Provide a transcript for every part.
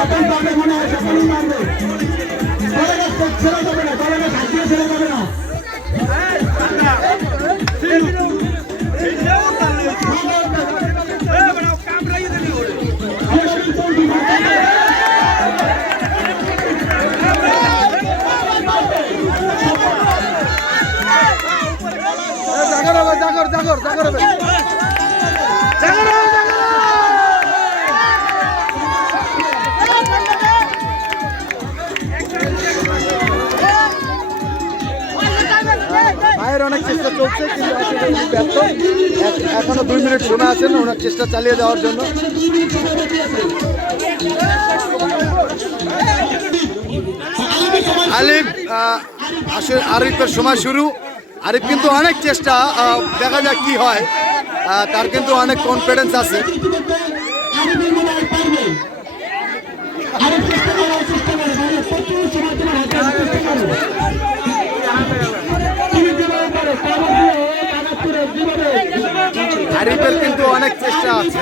সকল পারবে মনে হয় সকলেই যাবে না জাগর জাগর জাগর জাগর ভাইয়ের অনেক চেষ্টা চলছে, কিন্তু আসলে ব্যর্থ। এখনও দুই মিনিট সময় আছেন ওনার চেষ্টা চালিয়ে যাওয়ার জন্য। আলিফ আসলে আরিফের সময় শুরু। আরিফ কিন্তু অনেক চেষ্টা দেখা যাক কি হয়। তার কিন্তু অনেক কনফিডেন্স আছে। আরিফের কিন্তু অনেক চেষ্টা আছে।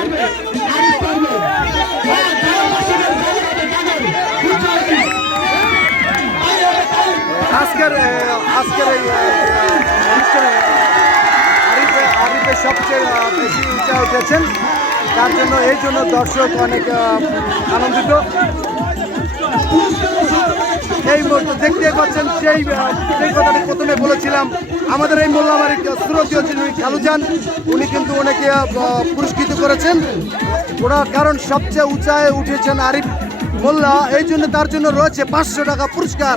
আজকের আজকের এই অনুষ্ঠানে আরিফে আরিফের সবচেয়ে বেশি উঁচা উঠেছেন তার জন্য, এই জন্য দর্শক অনেক আনন্দিত এই মুহূর্তে দেখতে পাচ্ছেন সেই সেই কথাটি প্রথমে বলেছিলাম। আমাদের এই মোল্লামারি সুরতীয় যিনি খালুজান উনি কিন্তু অনেকে পুরস্কৃত করেছেন। ওরা কারণ সবচেয়ে উঁচায় উঠেছেন আরিফ মোল্লা। এই জন্য তার জন্য রয়েছে পাঁচশো টাকা পুরস্কার।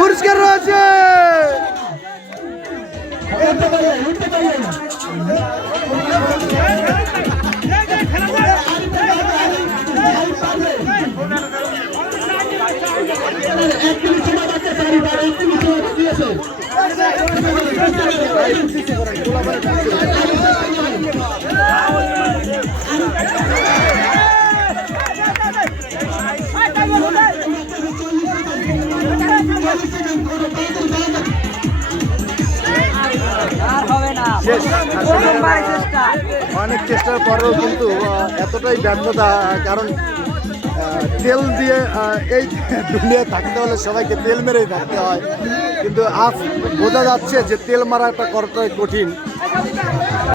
পুরস্কার রয়েছে! অনেক চেষ্টার পরেও কিন্তু এতটাই ব্যর্থতা কারণ তেল দিয়ে এই দুনিয়ায় থাকতে হলে সবাইকে তেল মেরেই থাকতে হয়। কিন্তু আজ বোঝা যাচ্ছে যে তেল মারা একটা করাটাই কঠিন।